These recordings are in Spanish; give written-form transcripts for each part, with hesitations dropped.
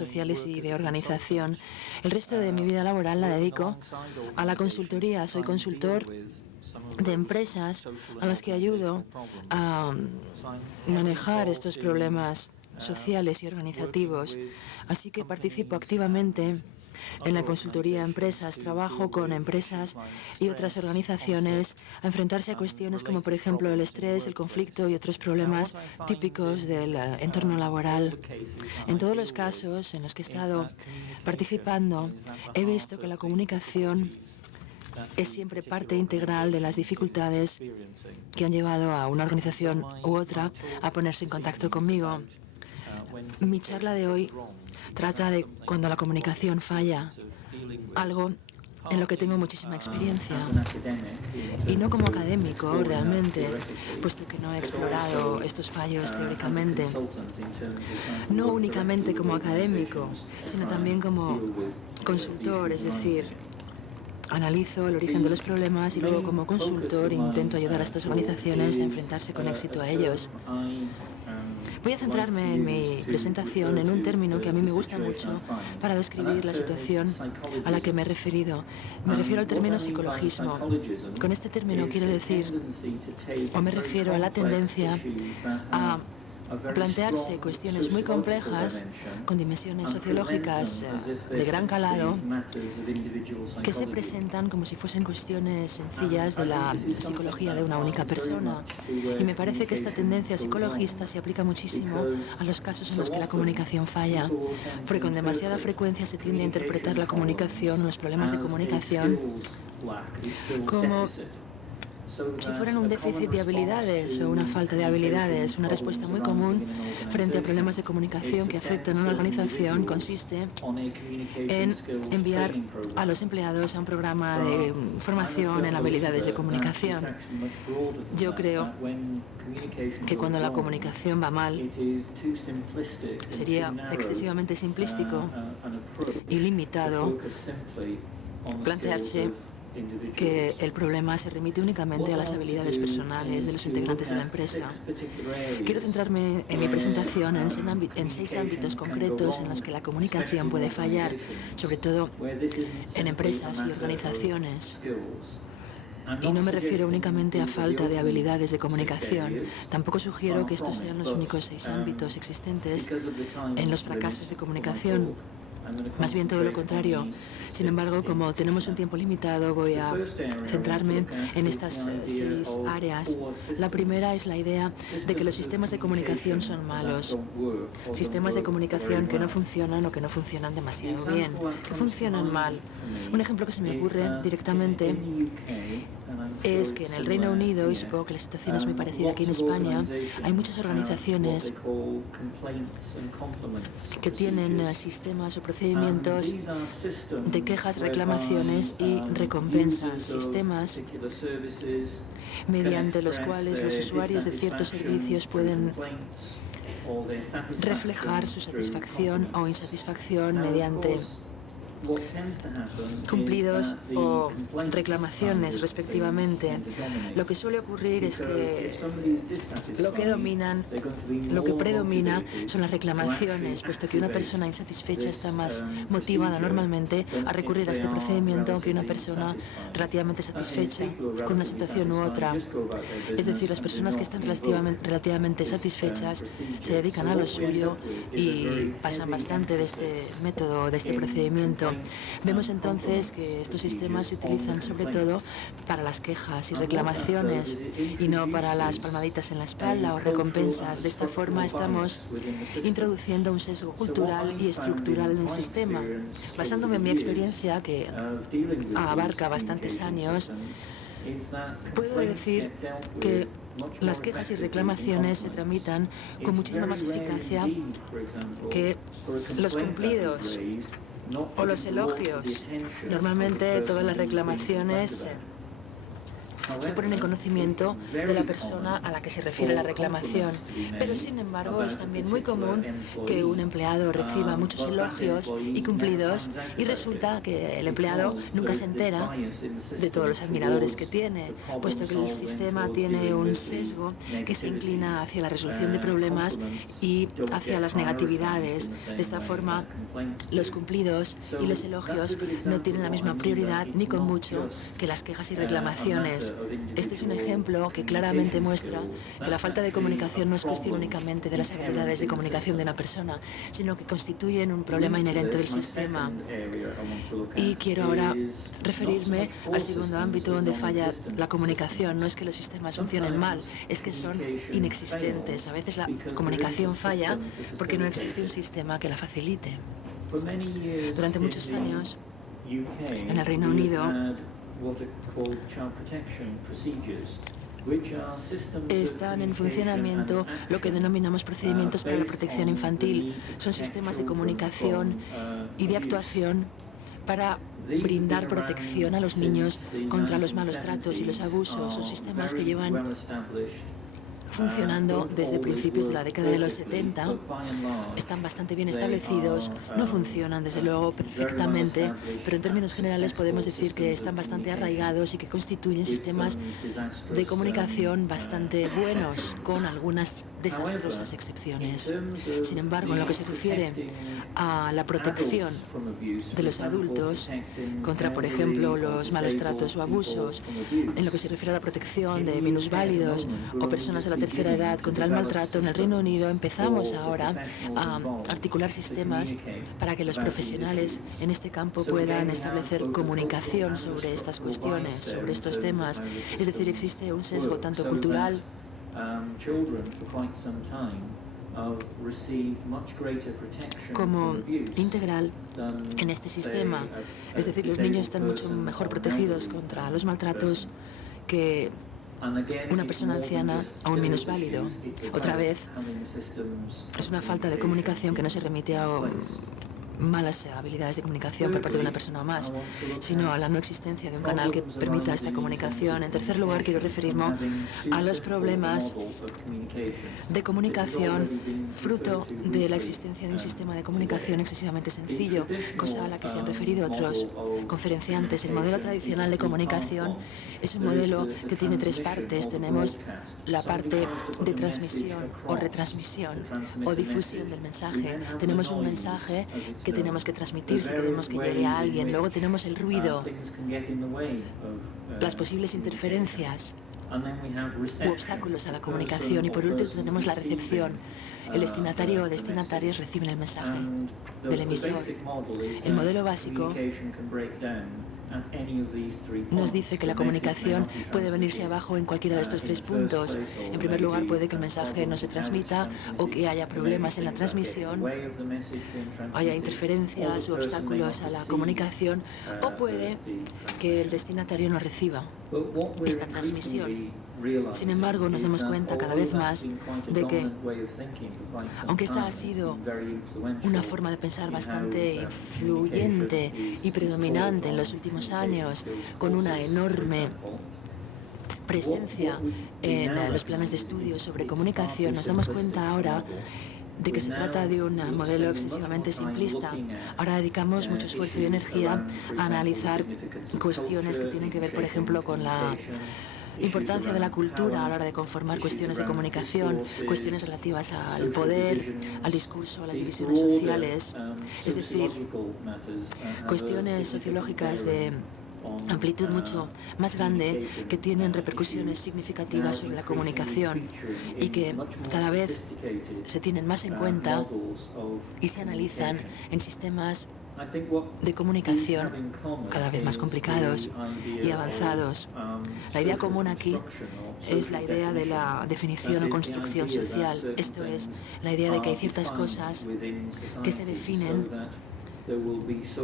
sociales y de organización. El resto de mi vida laboral la dedico a la consultoría. Soy consultor de empresas a las que ayudo a manejar estos problemas sociales y organizativos. Así que participo activamente en la consultoría a empresas, trabajo con empresas y otras organizaciones a enfrentarse a cuestiones como, por ejemplo, el estrés, el conflicto y otros problemas típicos del entorno laboral. En todos los casos en los que he estado participando, he visto que la comunicación es siempre parte integral de las dificultades que han llevado a una organización u otra a ponerse en contacto conmigo. Mi charla de hoy trata de cuando la comunicación falla, algo en lo que tengo muchísima experiencia. Y no como académico, realmente, puesto que no he explorado estos fallos teóricamente. No únicamente como académico, sino también como consultor, es decir, analizo el origen de los problemas y luego como consultor intento ayudar a estas organizaciones a enfrentarse con éxito a ellos. Voy a centrarme en mi presentación en un término que a mí me gusta mucho para describir la situación a la que me he referido. Me refiero al término psicologismo. Con este término quiero decir, o me refiero a la tendencia a plantearse cuestiones muy complejas con dimensiones sociológicas de gran calado que se presentan como si fuesen cuestiones sencillas de la psicología de una única persona. Y me parece que esta tendencia psicologista se aplica muchísimo a los casos en los que la comunicación falla, porque con demasiada frecuencia se tiende a interpretar la comunicación, los problemas de comunicación, como si fueran un déficit de habilidades o una falta de habilidades. Una respuesta muy común frente a problemas de comunicación que afectan a una organización consiste en enviar a los empleados a un programa de formación en habilidades de comunicación. Yo creo que cuando la comunicación va mal, sería excesivamente simplístico y limitado plantearse que el problema se remite únicamente a las habilidades personales de los integrantes de la empresa. Quiero centrarme en mi presentación en 6 ámbitos concretos en los que la comunicación puede fallar, sobre todo en empresas y organizaciones. Y no me refiero únicamente a falta de habilidades de comunicación. Tampoco sugiero que estos sean los únicos 6 ámbitos existentes en los fracasos de comunicación. Más bien todo lo contrario. Sin embargo, como tenemos un tiempo limitado, voy a centrarme en estas 6 áreas. La primera es la idea de que los sistemas de comunicación son malos. Sistemas de comunicación que no funcionan o que no funcionan demasiado bien, que funcionan mal. Un ejemplo que se me ocurre directamente es que en el Reino Unido, y supongo que la situación es muy parecida aquí en España, hay muchas organizaciones que tienen sistemas o procedimientos de quejas, reclamaciones y recompensas, sistemas mediante los cuales los usuarios de ciertos servicios pueden reflejar su satisfacción o insatisfacción mediante cumplidos o reclamaciones respectivamente. Lo que suele ocurrir es que lo que predomina son las reclamaciones, puesto que una persona insatisfecha está más motivada normalmente a recurrir a este procedimiento que una persona relativamente satisfecha con una situación u otra. Es decir, las personas que están relativamente satisfechas se dedican a lo suyo y pasan bastante de este método, de este procedimiento. Vemos entonces que estos sistemas se utilizan sobre todo para las quejas y reclamaciones y no para las palmaditas en la espalda o recompensas. De esta forma estamos introduciendo un sesgo cultural y estructural en el sistema. Basándome en mi experiencia, que abarca bastantes años, puedo decir que las quejas y reclamaciones se tramitan con muchísima más eficacia que los cumplidos o los elogios. Normalmente todas las reclamaciones se ponen en conocimiento de la persona a la que se refiere la reclamación. Pero, sin embargo, es también muy común que un empleado reciba muchos elogios y cumplidos y resulta que el empleado nunca se entera de todos los admiradores que tiene, puesto que el sistema tiene un sesgo que se inclina hacia la resolución de problemas y hacia las negatividades. De esta forma, los cumplidos y los elogios no tienen la misma prioridad, ni con mucho, que las quejas y reclamaciones. Este es un ejemplo que claramente muestra que la falta de comunicación no es cuestión únicamente de las habilidades de comunicación de una persona, sino que constituyen un problema inherente del sistema. Y quiero ahora referirme al segundo ámbito donde falla la comunicación. No es que los sistemas funcionen mal, es que son inexistentes. A veces la comunicación falla porque no existe un sistema que la facilite. Durante muchos años, en el Reino Unido, están en funcionamiento lo que denominamos procedimientos para la protección infantil. Son sistemas de comunicación y de actuación para brindar protección a los niños contra los malos tratos y los abusos. Son sistemas que llevan funcionando desde principios de la década de los 70, están bastante bien establecidos, no funcionan desde luego perfectamente, pero en términos generales podemos decir que están bastante arraigados y que constituyen sistemas de comunicación bastante buenos, con algunas desastrosas excepciones. Sin embargo, en lo que se refiere a la protección de los adultos contra, por ejemplo, los malos tratos o abusos, en lo que se refiere a la protección de minusválidos o personas de la tercera edad contra el maltrato, en el Reino Unido empezamos ahora a articular sistemas para que los profesionales en este campo puedan establecer comunicación sobre estas cuestiones, sobre estos temas. Es decir, existe un sesgo tanto cultural como integral en este sistema. Es decir, los niños están mucho mejor protegidos contra los maltratos que una persona anciana a un minusválido. Otra vez, es una falta de comunicación que no se remite a malas habilidades de comunicación por parte de una persona o más, sino a la no existencia de un canal que permita esta comunicación. En tercer lugar, quiero referirme a los problemas de comunicación fruto de la existencia de un sistema de comunicación excesivamente sencillo, cosa a la que se han referido otros conferenciantes. El modelo tradicional de comunicación es un modelo que tiene tres partes. Tenemos la parte de transmisión o retransmisión o difusión del mensaje. Tenemos un mensaje que tenemos que transmitir si queremos que llegue a alguien. Luego tenemos el ruido, las posibles interferencias u obstáculos a la comunicación. Y por último tenemos la recepción. El destinatario o destinatarios reciben el mensaje del emisor. El modelo básico nos dice que la comunicación puede venirse abajo en cualquiera de estos tres puntos. En primer lugar, puede que el mensaje no se transmita o que haya problemas en la transmisión, haya interferencias u obstáculos a la comunicación, o puede que el destinatario no reciba esta transmisión. Sin embargo, nos damos cuenta cada vez más de que, aunque esta ha sido una forma de pensar bastante influyente y predominante en los últimos años, con una enorme presencia en los planes de estudio sobre comunicación, nos damos cuenta ahora de que se trata de un modelo excesivamente simplista. Ahora dedicamos mucho esfuerzo y energía a analizar cuestiones que tienen que ver, por ejemplo, con la importancia de la cultura a la hora de conformar cuestiones de comunicación, cuestiones relativas al poder, al discurso, a las divisiones sociales, es decir, cuestiones sociológicas de amplitud mucho más grande que tienen repercusiones significativas sobre la comunicación y que cada vez se tienen más en cuenta y se analizan en sistemas de comunicación cada vez más complicados y avanzados. La idea común aquí es la idea de la definición o construcción social. Esto es, la idea de que hay ciertas cosas que se definen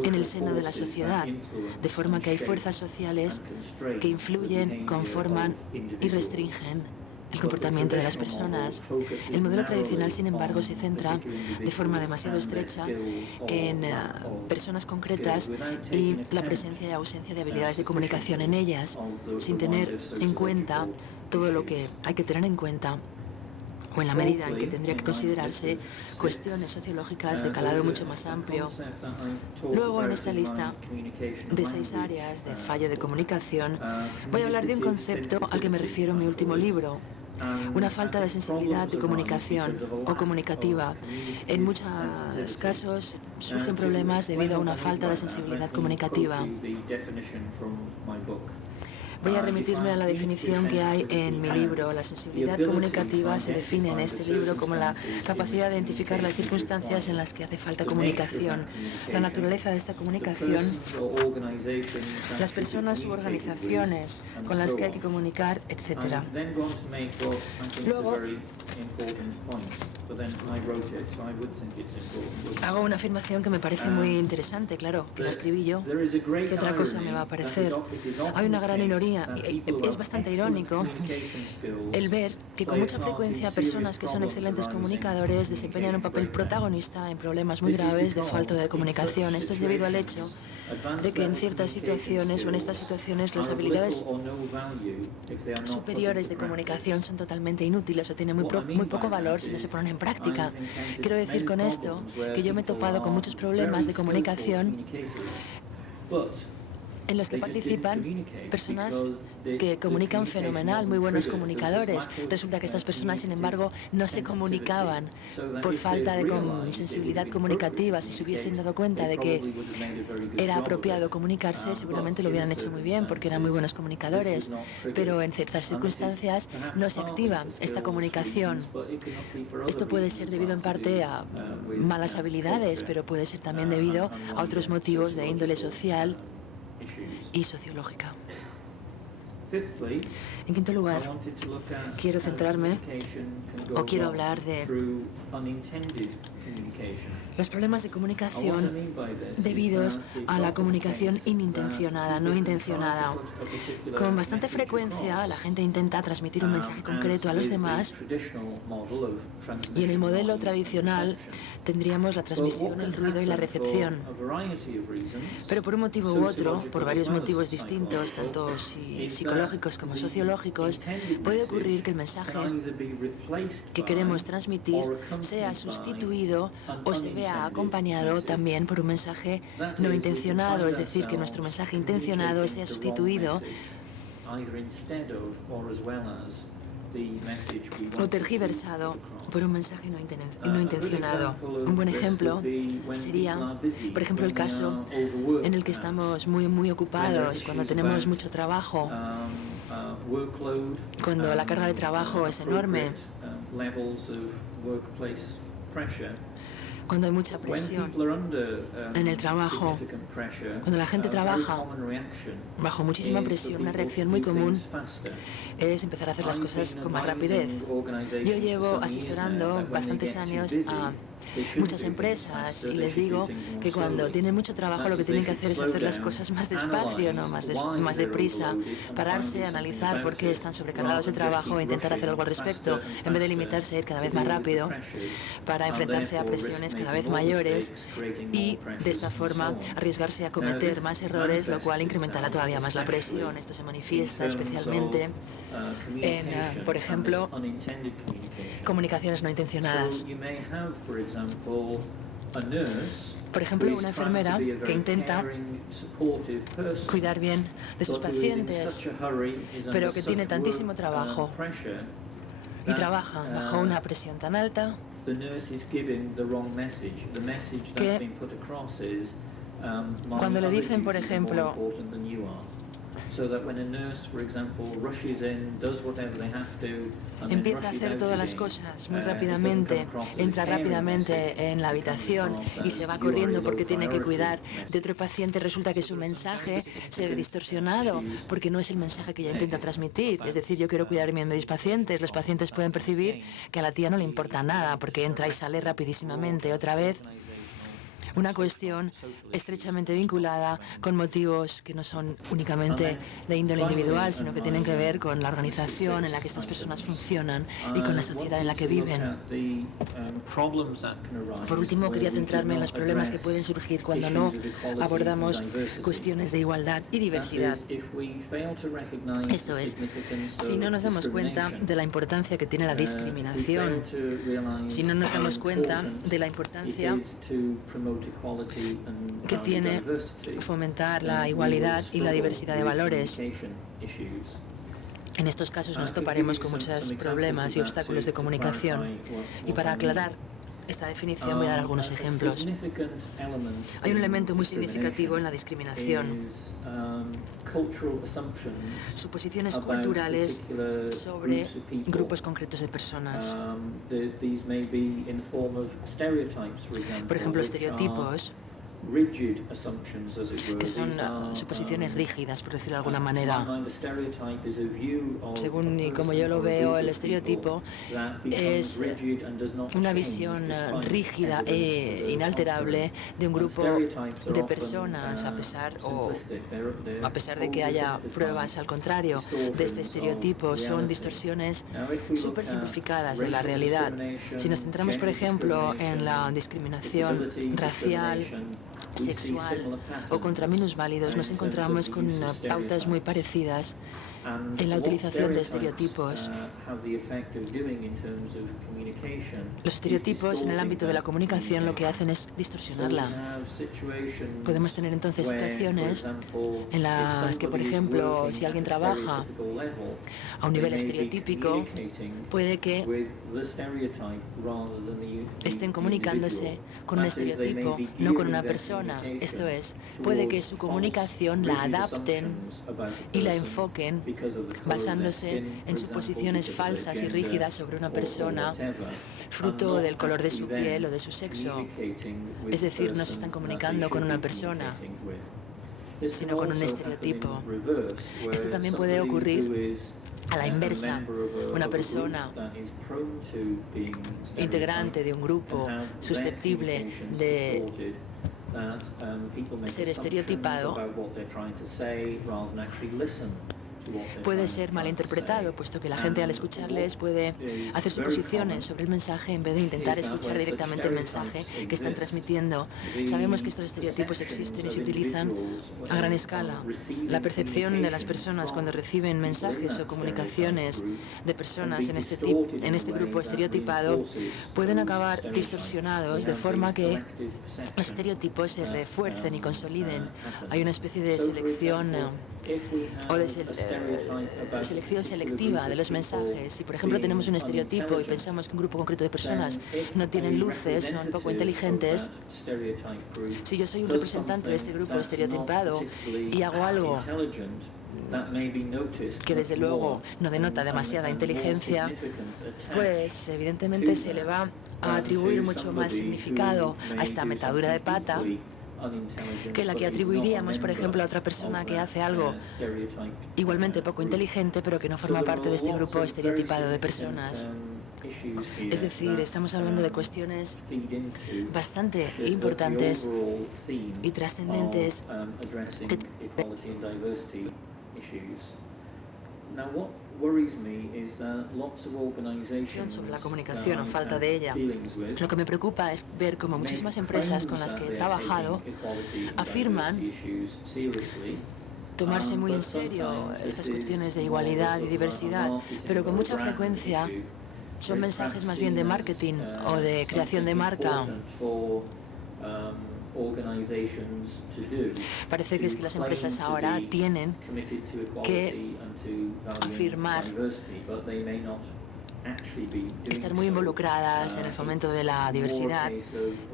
en el seno de la sociedad, de forma que hay fuerzas sociales que influyen, conforman y restringen el comportamiento de las personas. El modelo tradicional, sin embargo, se centra de forma demasiado estrecha en personas concretas y la presencia y ausencia de habilidades de comunicación en ellas, sin tener en cuenta todo lo que hay que tener en cuenta, o en la medida en que tendría que considerarse cuestiones sociológicas de calado mucho más amplio. Luego, en esta lista de 6 áreas de fallo de comunicación, voy a hablar de un concepto al que me refiero en mi último libro: una falta de sensibilidad de comunicación o comunicativa. En muchos casos surgen problemas debido a una falta de sensibilidad comunicativa. Voy a remitirme a la definición que hay en mi libro. La sensibilidad comunicativa se define en este libro como la capacidad de identificar las circunstancias en las que hace falta comunicación, la naturaleza de esta comunicación, las personas u organizaciones con las que hay que comunicar, etc. Luego, hago una afirmación que me parece muy interesante, claro, que la escribí yo. ¿Qué otra cosa me va a parecer? Hay una gran ironía. Es bastante irónico el ver que con mucha frecuencia personas que son excelentes comunicadores desempeñan un papel protagonista en problemas muy graves de falta de comunicación. Esto es debido al hecho de que en ciertas situaciones o en estas situaciones las habilidades superiores de comunicación son totalmente inútiles o tienen muy poco valor si no se ponen en práctica. Quiero decir con esto que yo me he topado con muchos problemas de comunicación en los que participan personas que comunican fenomenal, muy buenos comunicadores. Resulta que estas personas, sin embargo, no se comunicaban por falta de sensibilidad comunicativa. Si se hubiesen dado cuenta de que era apropiado comunicarse, seguramente lo hubieran hecho muy bien porque eran muy buenos comunicadores. Pero en ciertas circunstancias no se activa esta comunicación. Esto puede ser debido en parte a malas habilidades, pero puede ser también debido a otros motivos de índole social y sociológica. En quinto lugar, quiero centrarme o quiero hablar de los problemas de comunicación debidos a la comunicación inintencionada, no intencionada. Con bastante frecuencia la gente intenta transmitir un mensaje concreto a los demás y en el modelo tradicional tendríamos la transmisión, el ruido y la recepción. Pero por un motivo u otro, por varios motivos distintos, tanto psicológicos como sociológicos, puede ocurrir que el mensaje que queremos transmitir sea sustituido o se vea acompañado también por un mensaje no intencionado, es decir, que nuestro mensaje intencionado sea sustituido o tergiversado por un mensaje no intencionado. Un buen ejemplo sería, por ejemplo, el caso en el que estamos muy ocupados, cuando tenemos mucho trabajo, cuando la carga de trabajo es enorme, cuando hay mucha presión en el trabajo, cuando la gente trabaja bajo muchísima presión, una reacción muy común es empezar a hacer las cosas con más rapidez. Yo llevo asesorando bastantes años a muchas empresas y les digo que cuando tienen mucho trabajo lo que tienen que hacer es hacer las cosas más despacio, no más deprisa, pararse, analizar por qué están sobrecargados de trabajo e intentar hacer algo al respecto, en vez de limitarse a ir cada vez más rápido para enfrentarse a presiones cada vez mayores y de esta forma arriesgarse a cometer más errores, lo cual incrementará todavía más la presión. Esto se manifiesta especialmente en, por ejemplo, comunicaciones no intencionadas. Por ejemplo, una enfermera que intenta cuidar bien de sus pacientes, pero que tiene tantísimo trabajo y trabaja bajo una presión tan alta que cuando le dicen, por ejemplo, empieza a hacer todas las cosas muy rápidamente, entra rápidamente en la habitación y se va corriendo porque tiene que cuidar de otro paciente. Resulta que su mensaje se ve distorsionado porque no es el mensaje que ella intenta transmitir. Es decir, yo quiero cuidar bien de mis pacientes. Los pacientes pueden percibir que a la tía no le importa nada porque entra y sale rapidísimamente. Otra vez, una cuestión estrechamente vinculada con motivos que no son únicamente de índole individual, sino que tienen que ver con la organización en la que estas personas funcionan y con la sociedad en la que viven. Por último, quería centrarme en los problemas que pueden surgir cuando no abordamos cuestiones de igualdad y diversidad. Esto es, si no nos damos cuenta de la importancia que tiene la discriminación, si no nos damos cuenta de la importancia que tiene fomentar la igualdad y la diversidad de valores, en estos casos nos toparemos con muchos problemas y obstáculos de comunicación. Y para aclarar esta definición voy a dar algunos ejemplos. Hay un elemento muy significativo en la discriminación: suposiciones culturales sobre grupos concretos de personas. Por ejemplo, estereotipos que son suposiciones rígidas, por decirlo de alguna manera. Según y como yo lo veo, el estereotipo es una visión rígida e inalterable de un grupo de personas, a pesar de que haya pruebas al contrario de este estereotipo. Son distorsiones súper simplificadas de la realidad. Si nos centramos, por ejemplo, en la discriminación racial, sexual o contra minusválidos, nos encontramos con pautas muy parecidas en la utilización de estereotipos. Los estereotipos en el ámbito de la comunicación lo que hacen es distorsionarla. Podemos tener entonces situaciones en las que, por ejemplo, si alguien trabaja a un nivel estereotípico, puede que estén comunicándose con un estereotipo, no con una persona. Esto es, puede que su comunicación la adapten y la enfoquen basándose en suposiciones falsas y rígidas sobre una persona, fruto del color de su piel o de su sexo. Es decir, no se están comunicando con una persona, sino con un estereotipo. Esto también puede ocurrir a la inversa. Una persona integrante de un grupo susceptible de ser estereotipado puede ser malinterpretado, puesto que la gente al escucharles puede hacer suposiciones sobre el mensaje en vez de intentar escuchar directamente el mensaje que están transmitiendo. Sabemos que estos estereotipos existen y se utilizan a gran escala. La percepción de las personas cuando reciben mensajes o comunicaciones de personas en este grupo estereotipado pueden acabar distorsionados de forma que los estereotipos se refuercen y consoliden. Hay una especie de selección o de selección selectiva de los mensajes. Si, por ejemplo, tenemos un estereotipo y pensamos que un grupo concreto de personas no tienen luces, son poco inteligentes, si yo soy un representante de este grupo estereotipado y hago algo que desde luego no denota demasiada inteligencia, pues evidentemente se le va a atribuir mucho más significado a esta metadura de pata que la que atribuiríamos, por ejemplo, a otra persona que hace algo igualmente poco inteligente, pero que no forma parte de este grupo estereotipado de personas. Es decir, estamos hablando de cuestiones bastante importantes y trascendentes sobre la comunicación o falta de ella. Lo que me preocupa es ver cómo muchísimas empresas con las que he trabajado afirman tomarse muy en serio estas cuestiones de igualdad y diversidad, pero con mucha frecuencia son mensajes más bien de marketing o de creación de marca. Parece que es que las empresas ahora tienen que afirmar estar muy involucradas en el fomento de la diversidad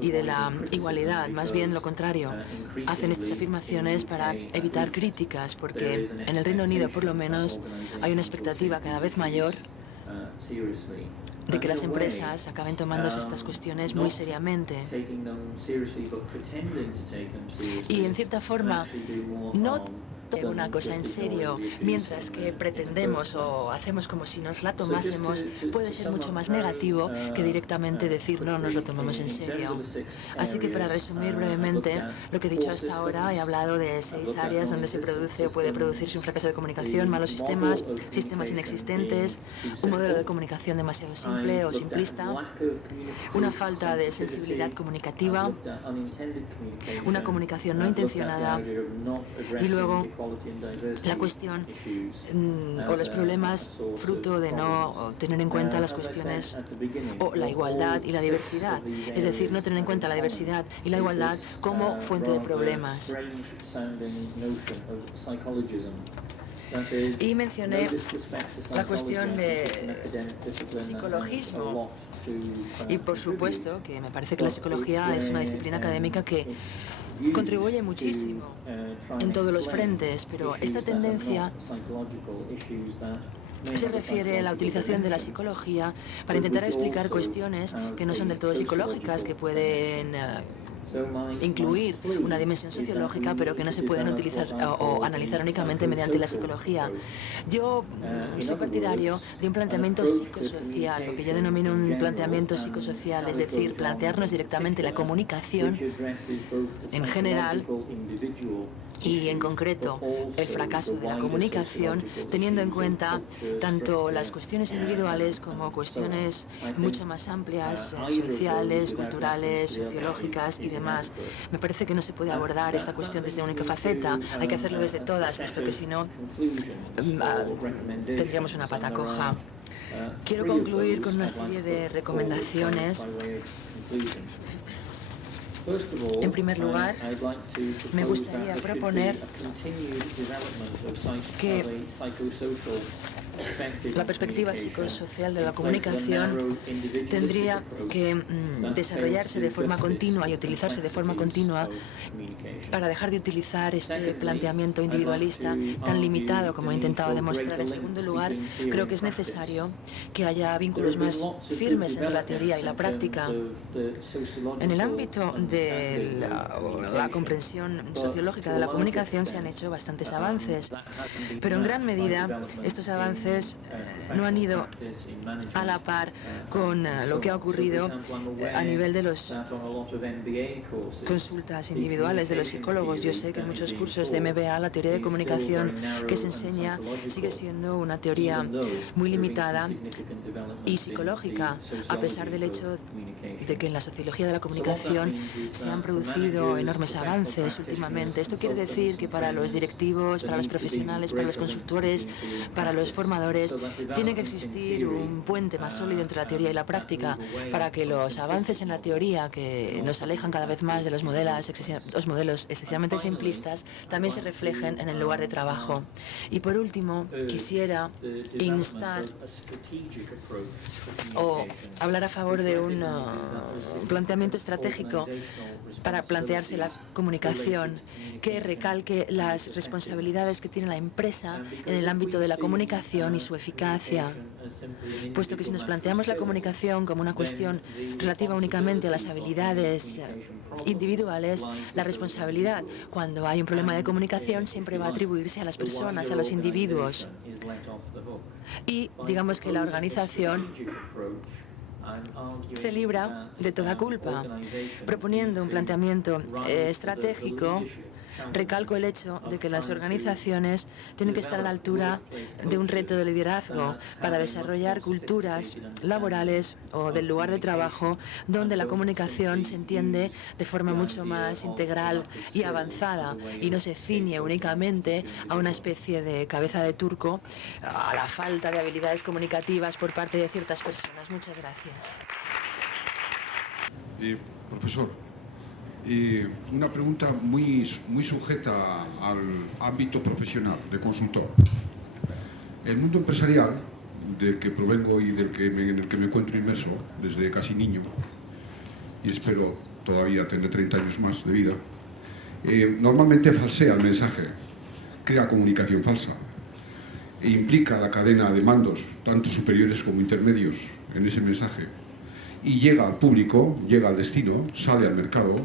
y de la igualdad. Más bien lo contrario, hacen estas afirmaciones para evitar críticas, porque en el Reino Unido, por lo menos, hay una expectativa cada vez mayor de que las empresas acaben tomándose estas cuestiones muy seriamente y, en cierta forma, no una cosa en serio, mientras que pretendemos o hacemos como si nos la tomásemos, puede ser mucho más negativo que directamente decir no nos lo tomamos en serio. Así que para resumir brevemente lo que he dicho hasta ahora, he hablado de 6 áreas donde se produce o puede producirse un fracaso de comunicación: malos sistemas, sistemas inexistentes, un modelo de comunicación demasiado simple o simplista, una falta de sensibilidad comunicativa, una comunicación no intencionada y luego la cuestión o los problemas fruto de no tener en cuenta las cuestiones o la igualdad y la diversidad, es decir, no tener en cuenta la diversidad y la igualdad como fuente de problemas. Y mencioné la cuestión de psicologismo. Y por supuesto que me parece que la psicología es una disciplina académica que contribuye muchísimo en todos los frentes, pero esta tendencia se refiere a la utilización de la psicología para intentar explicar cuestiones que no son del todo psicológicas, que pueden incluir una dimensión sociológica, pero que no se pueden utilizar o analizar únicamente mediante la psicología. Yo soy partidario de un planteamiento psicosocial, lo que yo denomino un planteamiento psicosocial, es decir, plantearnos directamente la comunicación en general y en concreto el fracaso de la comunicación, teniendo en cuenta tanto las cuestiones individuales como cuestiones mucho más amplias, sociales, culturales, sociológicas y demás. Me parece que no se puede abordar esta cuestión desde una única faceta, hay que hacerlo desde todas, puesto que si no tendríamos una pata coja. Quiero concluir con una serie de recomendaciones. En primer lugar, me gustaría proponer que la perspectiva psicosocial de la comunicación tendría que desarrollarse de forma continua y utilizarse de forma continua para dejar de utilizar este planteamiento individualista tan limitado como he intentado demostrar. En segundo lugar, creo que es necesario que haya vínculos más firmes entre la teoría y la práctica. En el ámbito de la comprensión sociológica de la comunicación se han hecho bastantes avances, pero en gran medida estos avances no han ido a la par con lo que ha ocurrido a nivel de las consultas individuales de los psicólogos. Yo sé que en muchos cursos de MBA la teoría de comunicación que se enseña sigue siendo una teoría muy limitada y psicológica, a pesar del hecho de que en la sociología de la comunicación se han producido enormes avances últimamente. Esto quiere decir que para los directivos, para los profesionales, para los consultores, para los formadores, tiene que existir un puente más sólido entre la teoría y la práctica para que los avances en la teoría, que nos alejan cada vez más de los modelos excesivamente simplistas, también se reflejen en el lugar de trabajo. Y por último, quisiera instar o hablar a favor de un planteamiento estratégico para plantearse la comunicación que recalque las responsabilidades que tiene la empresa en el ámbito de la comunicación y su eficacia, puesto que si nos planteamos la comunicación como una cuestión relativa únicamente a las habilidades individuales, la responsabilidad cuando hay un problema de comunicación siempre va a atribuirse a las personas, a los individuos. Y digamos que la organización se libra de toda culpa. Proponiendo un planteamiento estratégico, recalco el hecho de que las organizaciones tienen que estar a la altura de un reto de liderazgo para desarrollar culturas laborales o del lugar de trabajo donde la comunicación se entiende de forma mucho más integral y avanzada y no se ciñe únicamente a una especie de cabeza de turco, a la falta de habilidades comunicativas por parte de ciertas personas. Muchas gracias. Profesor, una pregunta muy sujeta al ámbito profesional de consultor. El mundo empresarial, del que provengo y en el que me encuentro inmerso desde casi niño, y espero todavía tener 30 años más de vida, normalmente falsea el mensaje, crea comunicación falsa e implica la cadena de mandos, tanto superiores como intermedios, en ese mensaje. Y llega al público, llega al destino, sale al mercado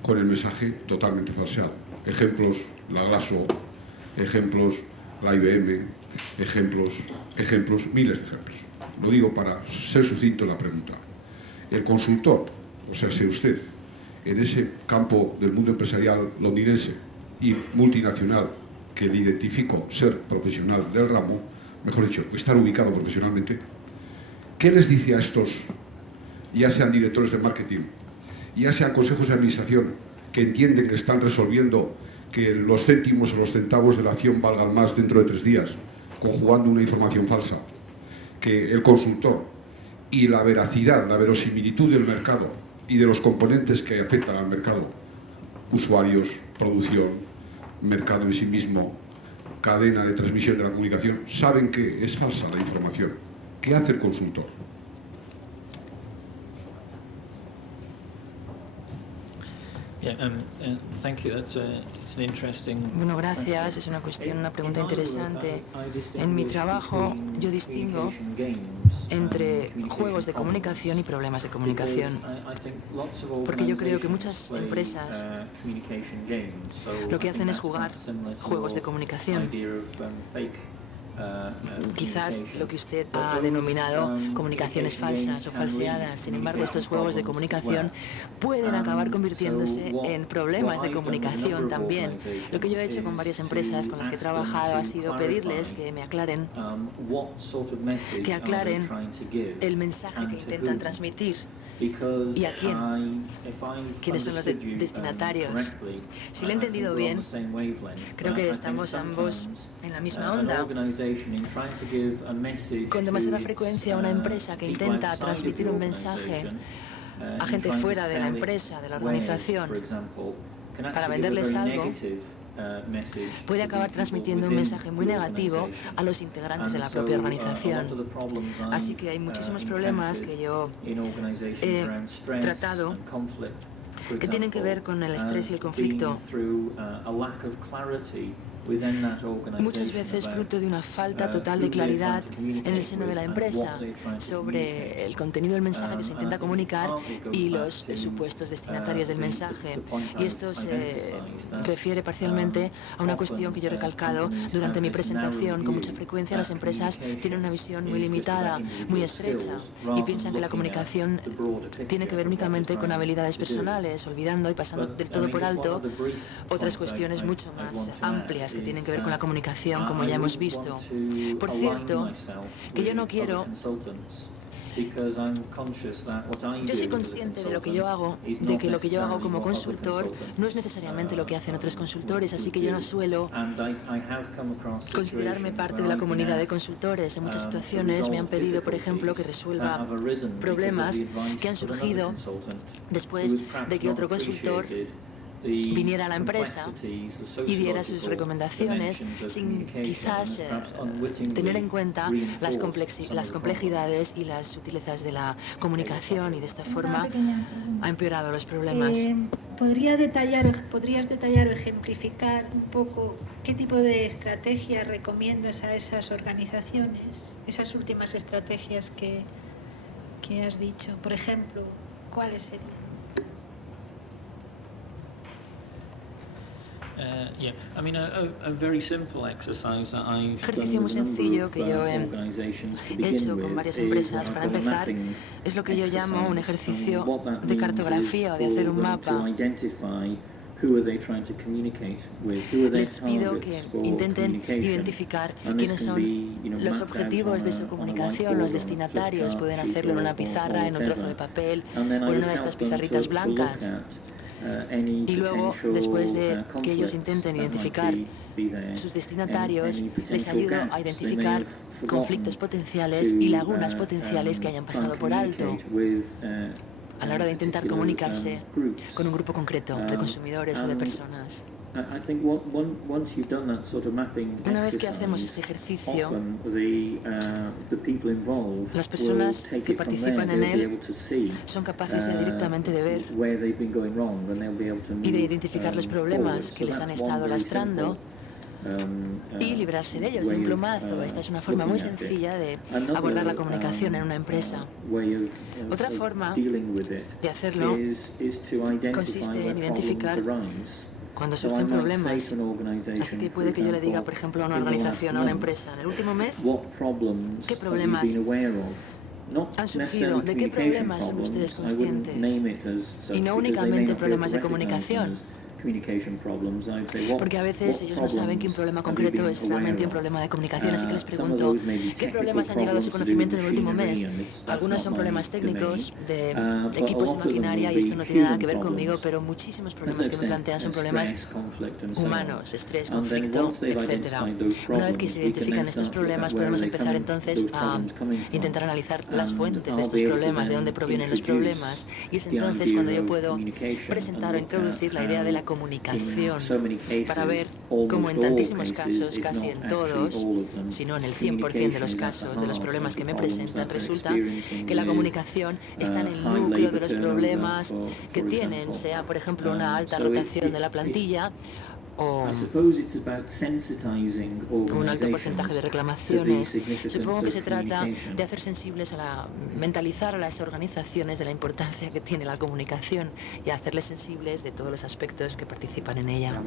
con el mensaje totalmente falseado. Ejemplos, la Glaso, ejemplos la IBM, ejemplos, miles de ejemplos. Lo digo para ser sucinto en la pregunta. El consultor, o sea, sea usted, en ese campo del mundo empresarial londinense y multinacional que le identifico ser profesional del ramo, mejor dicho, estar ubicado profesionalmente, ¿qué les dice a estos, ya sean directores de marketing, ya sean consejos de administración, que entienden que están resolviendo que los céntimos o los centavos de la acción valgan más dentro de 3 días, conjugando una información falsa, que el consultor y la veracidad, la verosimilitud del mercado y de los componentes que afectan al mercado, usuarios, producción, mercado en sí mismo, cadena de transmisión de la comunicación, saben que es falsa la información? ¿Qué hace el consultor? Bueno, gracias. Es una pregunta interesante. En mi trabajo yo distingo entre juegos de comunicación y problemas de comunicación, porque yo creo que muchas empresas lo que hacen es jugar juegos de comunicación. Quizás lo que usted ha denominado comunicaciones falsas o falseadas. Sin embargo, estos juegos de comunicación pueden acabar convirtiéndose en problemas de comunicación también. Lo que yo he hecho con varias empresas con las que he trabajado ha sido pedirles que me aclaren, el mensaje que intentan transmitir y a quiénes son los destinatarios. Si lo he entendido bien, creo que estamos ambos en la misma onda. Con demasiada frecuencia una empresa que intenta transmitir un mensaje a gente fuera de la empresa, de la organización, para venderles algo, puede acabar transmitiendo un mensaje muy negativo a los integrantes de la propia organización. Así que hay muchísimos problemas que yo he tratado que tienen que ver con el estrés y el conflicto. Muchas veces fruto de una falta total de claridad en el seno de la empresa sobre el contenido del mensaje que se intenta comunicar y los supuestos destinatarios del mensaje. Y esto se refiere parcialmente a una cuestión que yo he recalcado durante mi presentación. Con mucha frecuencia las empresas tienen una visión muy limitada, muy estrecha, y piensan que la comunicación tiene que ver únicamente con habilidades personales, olvidando y pasando del todo por alto otras cuestiones mucho más amplias que tienen que ver con la comunicación, como ya hemos visto. Por cierto, que yo no quiero... Yo soy consciente de lo que yo hago, de que lo que yo hago como consultor no es necesariamente lo que hacen otros consultores, así que yo no suelo considerarme parte de la comunidad de consultores. En muchas situaciones me han pedido, por ejemplo, que resuelva problemas que han surgido después de que otro consultor viniera a la empresa y diera sus recomendaciones sin quizás tener en cuenta las complejidades y las sutilezas de la comunicación, y de esta forma ha empeorado los problemas. ¿Podrías detallar o ejemplificar un poco qué tipo de estrategias recomiendas a esas organizaciones, esas últimas estrategias que has dicho? Por ejemplo, ¿cuáles serían? Ejercicio muy sencillo que yo he hecho con varias empresas para empezar es lo que yo llamo un ejercicio de cartografía o de hacer un mapa. Les pido que intenten identificar quiénes son los objetivos de su comunicación, los destinatarios. Pueden hacerlo en una pizarra, en un trozo de papel o en una de estas pizarritas blancas. Y luego, después de que ellos intenten identificar sus destinatarios, les ayudo a identificar conflictos potenciales y lagunas potenciales que hayan pasado por alto a la hora de intentar comunicarse con un grupo concreto de consumidores o de personas. Una vez que hacemos este ejercicio, las personas que participan en él son capaces directamente de ver y de identificar los problemas que les han estado lastrando y librarse de ellos de un plumazo. Esta es una forma muy sencilla de abordar la comunicación en una empresa. Otra forma de hacerlo consiste en identificar cuando surgen problemas. Así que puede que yo le diga, por ejemplo, a una organización, a una empresa, en el último mes, ¿qué problemas han surgido? ¿De qué problemas son ustedes conscientes? Y no únicamente problemas de comunicación. Porque a veces ellos no saben que un problema concreto es realmente un problema de comunicación, así que les pregunto, ¿qué problemas han llegado a su conocimiento en el último mes? Algunos son problemas técnicos, de equipos de maquinaria, y esto no tiene nada que ver conmigo, pero muchísimos problemas que me plantean son problemas humanos, estrés, conflicto, etc. Una vez que se identifican estos problemas, podemos empezar entonces a intentar analizar las fuentes de estos problemas, de dónde provienen los problemas, y es entonces cuando yo puedo presentar o introducir la idea de la comunicación, para ver cómo en tantísimos casos, casi en todos, si no en el 100% de los casos, de los problemas que me presentan, resulta que la comunicación está en el núcleo de los problemas que tienen, sea por ejemplo una alta rotación de la plantilla o un alto porcentaje de reclamaciones. Supongo que se trata de hacer sensibles mentalizar a las organizaciones de la importancia que tiene la comunicación y hacerles sensibles de todos los aspectos que participan en ella.